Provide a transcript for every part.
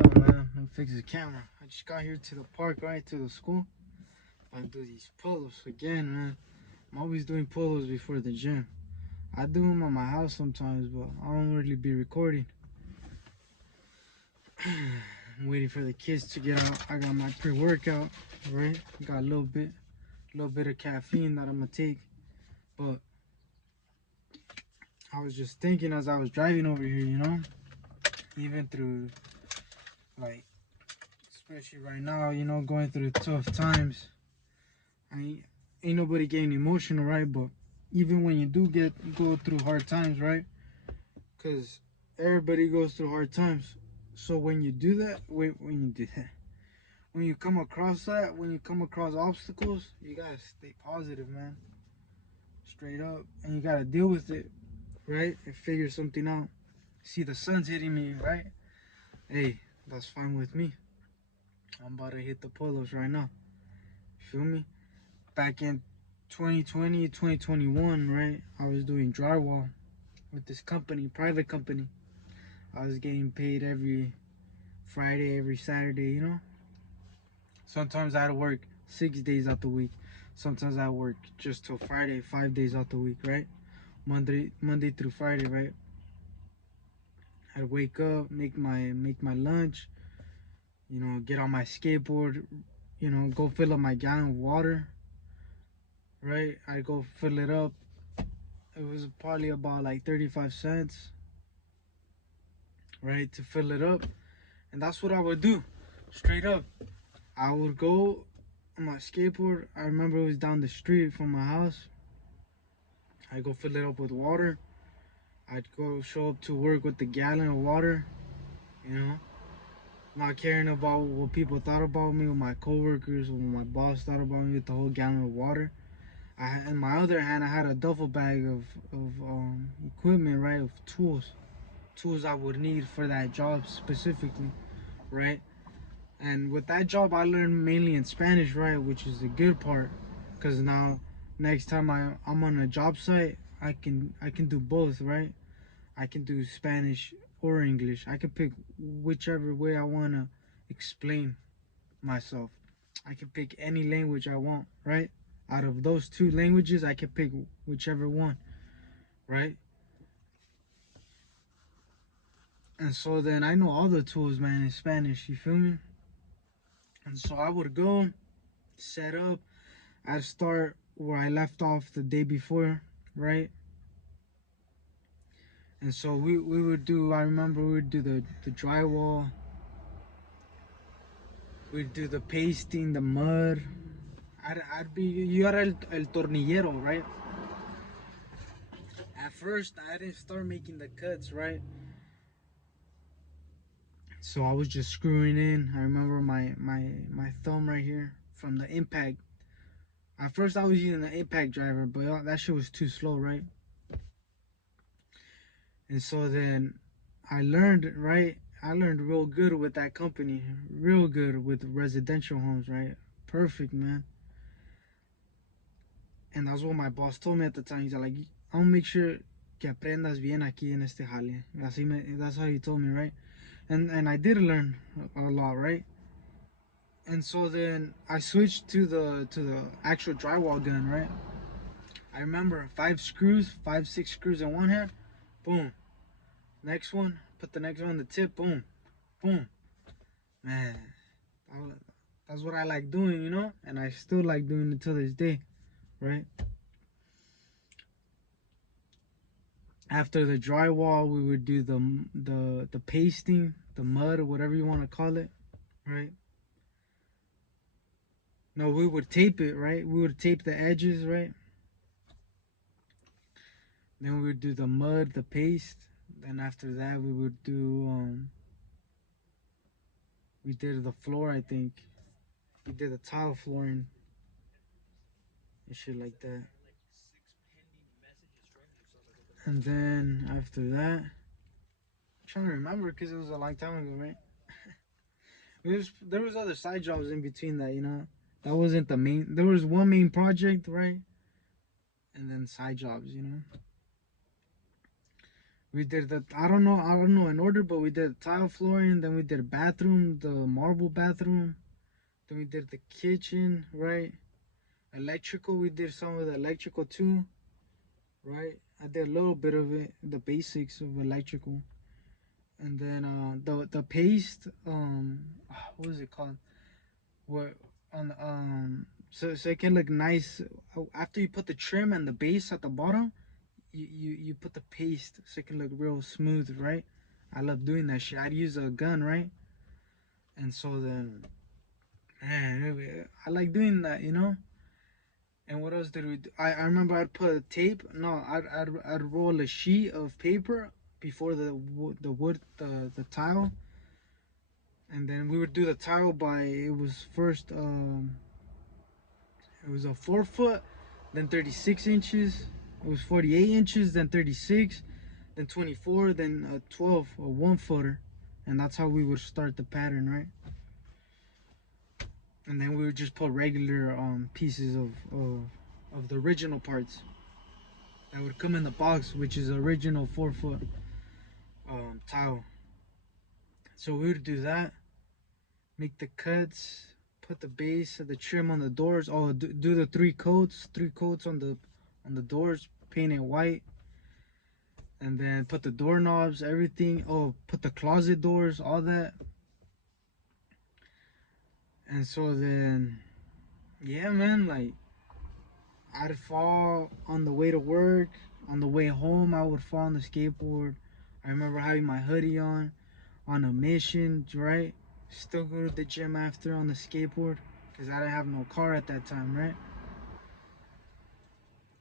Yo, man, let me fix the camera. I just got here to the park, right, to the school. I do these pull-ups again, man. I'm always doing pull-ups before the gym. I do them at my house sometimes, but I don't really be recording. I'm waiting for the kids to get out. I got my pre-workout, right? Got a little bit of caffeine that I'm gonna take. But I was just thinking as I was driving over here, you know, even through, like, especially right now, you know, going through tough times. Ain't nobody getting emotional, right? But even when you do go through hard times, right? Because everybody goes through hard times. So when you do that, when you come across that, when you come across obstacles, you gotta stay positive, man. Straight up, and you gotta deal with it, right? And figure something out. See, the sun's hitting me, right? Hey, that's fine with me. I'm about to hit the pull-ups right now. Feel me? Back in 2020, 2021, right? I was doing drywall with this company, private company. I was getting paid every Friday, every Saturday, you know? Sometimes I'd work 6 days out the week. Sometimes I work just till Friday, 5 days out the week, right? Monday through Friday, right? I'd wake up, make my lunch, you know, get on my skateboard, you know, go fill up my gallon of water, right? I go fill it up. It was probably about like 35 cents, right, to fill it up. And that's what I would do, straight up. I would go on my skateboard. I remember it was down the street from my house. I'd go fill it up with water. I'd go show up to work with the gallon of water, you know, not caring about what people thought about me, what my coworkers, what my boss thought about me with the whole gallon of water. In my other hand, I had a duffel bag of equipment, right, of tools I would need for that job specifically, right? And with that job, I learned mainly in Spanish, right, which is the good part, because now next time I'm on a job site, I can do both, right? I can do Spanish or English. I can pick whichever way I want to explain myself. I can pick any language I want, right? Out of those two languages, I can pick whichever one, right? And so then I know all the tools, man, in Spanish, you feel me? And so I would go, set up, I'd start where I left off the day before, right? And so we would do, I remember we would do the drywall, we'd do the pasting, the mud. I'd be, you are el tornillero, right? At first, I didn't start making the cuts, right? So I was just screwing in. I remember my thumb right here from the impact. At first, I was using the impact driver, but that shit was too slow, right? And so then I learned, right? I learned real good with that company, real good with residential homes, right? Perfect, man. And that's what my boss told me at the time. He's like, I'll make sure que aprendas bien aquí en este jale. That's how he told me, right? And I did learn a lot, right? And so then I switched to the actual drywall gun, right? I remember 6 screws in one hand, boom. Next one, put the next one on the tip, boom, boom. Man, that's what I like doing, you know? And I still like doing it to this day, right? After the drywall, we would do the pasting, the mud, or whatever you want to call it, right? No, we would tape it, right? We would tape the edges, right? Then we would do the mud, the paste. Then after that, we would do, we did the floor, I think. We did the tile flooring and shit like that. And then after that, I'm trying to remember because it was a long time ago, right? There was other side jobs in between that, you know. That wasn't the main. There was one main project, right? And then side jobs, you know. We did the, I don't know in order, but we did tile flooring, then we did bathroom, the marble bathroom, then we did the kitchen, right? Electrical, we did some of the electrical too, right? I did a little bit of it, the basics of electrical. And then the paste, what was it called? What on so it can look nice after you put the trim and the base at the bottom. You put the paste so it can look real smooth, right? I love doing that shit. I'd use a gun, right? And so then, man, I like doing that, you know. And what else did we do? I remember I'd put a tape. No, I'd roll a sheet of paper before the tile, and then we would do the tile by, it was first it was a 4 foot, then 36 inches. It was 48 inches, then 36, then 24, then a 12, a 1 footer, and that's how we would start the pattern, right? And then we would just put regular pieces of the original parts that would come in the box, which is original 4 foot tile. So we would do that, make the cuts, put the base of the trim on the doors. Oh, do the three coats on the doors, paint it white, and then put the doorknobs, everything. Oh, put the closet doors, all that. And so then, yeah, man, like, I'd fall on the way to work, on the way home I would fall on the skateboard. I remember having my hoodie on a mission, right? Still go to the gym after on the skateboard, because I didn't have no car at that time, right?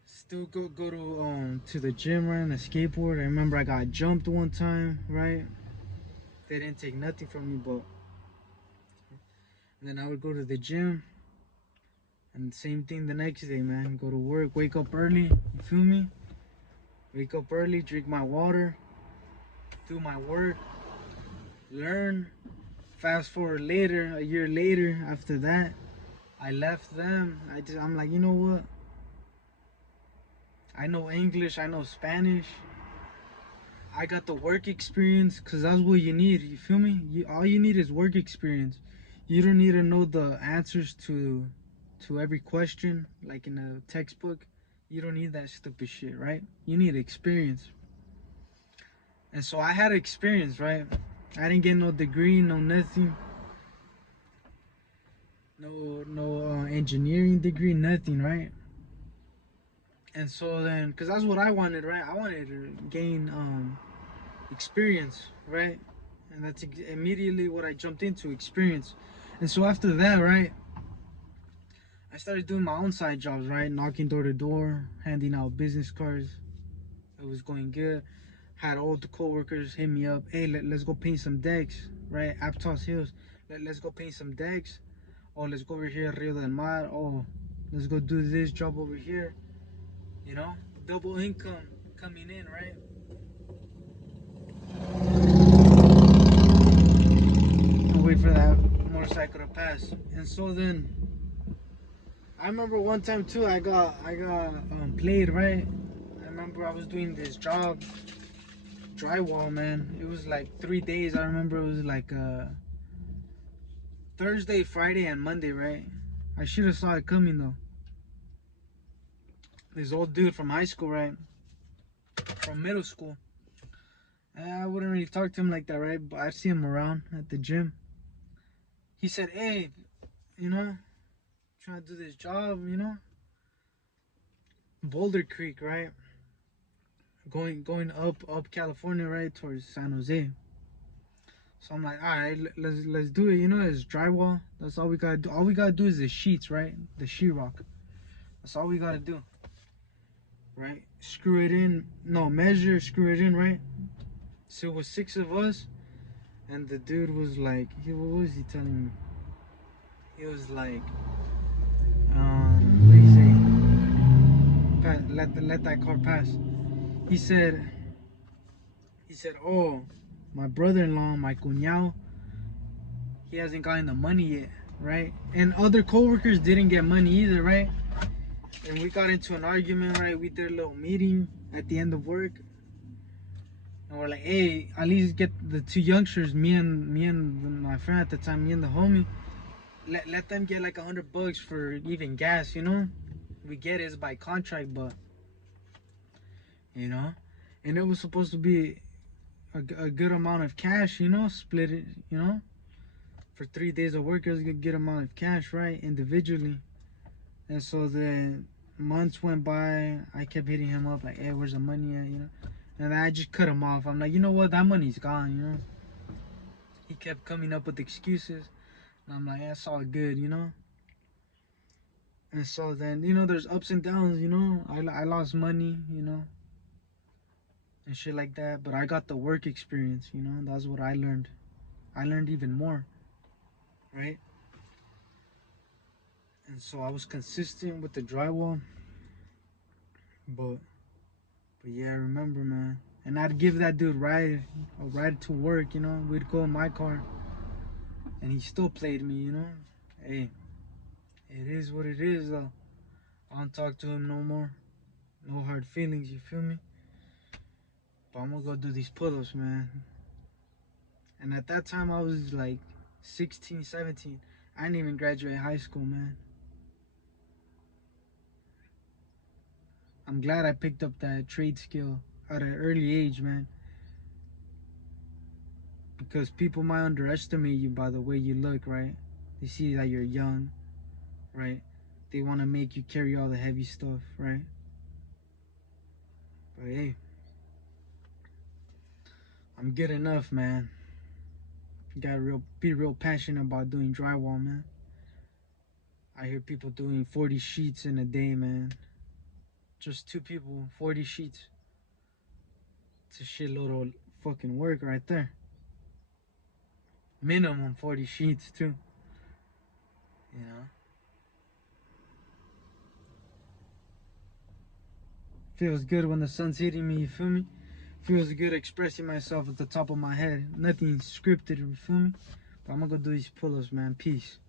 Still go to the gym, right, on the skateboard. I remember I got jumped one time, right? They didn't take nothing from me, but then I would go to the gym, and same thing the next day, man. Go to work, wake up early, you feel me? Wake up early, drink my water, do my work, learn. Fast forward later, a year later, after that, I left them. I'm like, you know what? I know English, I know Spanish. I got the work experience, because that's what you need, you feel me? All you need is work experience. You don't need to know the answers to every question, like in a textbook. You don't need that stupid shit, right? You need experience. And so I had experience, right? I didn't get no degree, no nothing. No engineering degree, nothing, right? And so then, because that's what I wanted, right? I wanted to gain experience, right? And that's immediately what I jumped into, experience. And so after that, right, I started doing my own side jobs, right? Knocking door to door, handing out business cards. It was going good. Had all the coworkers hit me up. Hey, let's go paint some decks, right? Aptos Hills. Let's go paint some decks. Oh, let's go over here, Rio del Mar. Oh, let's go do this job over here. You know, double income coming in, right? I'll wait for that motorcycle to pass. And so then, I remember one time too, I got played, right? I remember I was doing this job, drywall, man. It was like 3 days. I remember it was like Thursday, Friday, and Monday, right? I should have saw it coming though. This old dude from high school, right? From middle school. I wouldn't really talk to him like that, right? But I see him around at the gym. He said, hey, you know, trying to do this job, you know? Boulder Creek, right? Going up California, right, towards San Jose. So I'm like, all right, let's do it. You know, it's drywall. That's all we gotta do. All we gotta do is the sheets, right? The sheetrock. That's all we gotta do, right? Screw it in. No, measure, screw it in, right? So it was 6 of us, and the dude was like, what was he telling me? He was like, what do you say? Let that car pass. He said, oh, my brother-in-law, my cuñado, he hasn't gotten the money yet, right? And other coworkers didn't get money either, right? And we got into an argument, right? We did a little meeting at the end of work. And we're like, hey, at least get the two youngsters, me and my friend at the time, me and the homie. Let them get like $100 for even gas, you know. We get it, it's by contract, but you know, and it was supposed to be a good amount of cash, you know, split it, you know, for 3 days of work, it was a good amount of cash, right, individually. And so the months went by, I kept hitting him up like, hey, where's the money at, you know, and I just cut him off. I'm like, you know what, that money's gone, you know. He kept coming up with excuses, and I'm like, that's all good, you know. And so then, you know, there's ups and downs, you know. I lost money, you know, and shit like that, but I got the work experience, you know. That's what I learned. I learned even more, right? And so I was consistent with the drywall, but yeah, I remember, man. And I'd give that dude a ride to work, you know. We'd go in my car, and he still played me, you know. Hey, it is what it is, though. I don't talk to him no more. No hard feelings, you feel me? But I'm gonna go do these pull-ups, man. And at that time, I was like 16, 17. I didn't even graduate high school, man. I'm glad I picked up that trade skill at an early age, man. Because people might underestimate you by the way you look, right? They see that you're young, right? They want to make you carry all the heavy stuff, right? But hey, I'm good enough, man. You gotta be real passionate about doing drywall, man. I hear people doing 40 sheets in a day, man. Just two people, 40 sheets. It's a shitload of fucking work right there. Minimum 40 sheets, too. You know? Feels good when the sun's hitting me, you feel me? Feels good expressing myself at the top of my head. Nothing scripted, you feel me? But I'm gonna go do these pull-ups, man. Peace.